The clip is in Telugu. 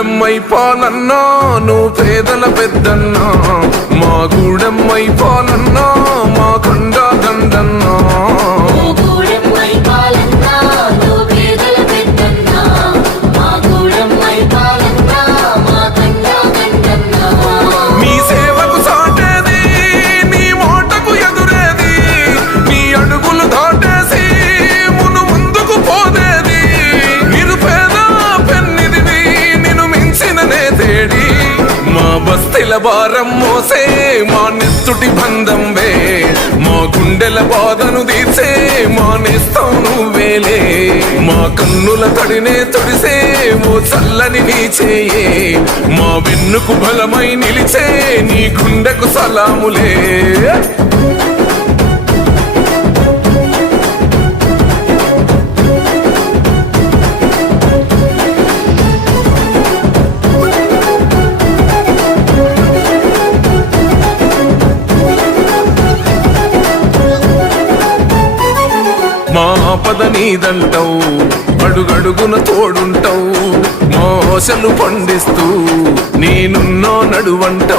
గూడెమ్మై పాలన్నా నువ్వు పేదల పెద్దన్నా, మా గూడెమ్మై పాలన్నా మా కొండా దండన్నా. మీ సేవకు సాటేది, నీ మాటకు ఎదురేది, నీ అడుగులు దాటేసి మును ముందుకు పోదేది. నిరుపేద పెన్నిదివి నిన్ను మించిన నేతేడి, మా బస్తీల భారం మోసే మా నెత్తుటి బంధంవే, మా గుండెల బాధను తీర్చే మా నేస్తం నువ్వేలే. మా కన్నుల తడినే తొడిసే ఓ చల్లని నీ చేయే, మా వెన్నుకు బలమై నిలిచే నీ గుండెకు సలాములే. మా ఆపద నీదంటావు, అడుగడుగున తోడుంటావు, మా ఆశలు పండిస్తూ నేనున్నో నడువంటావు.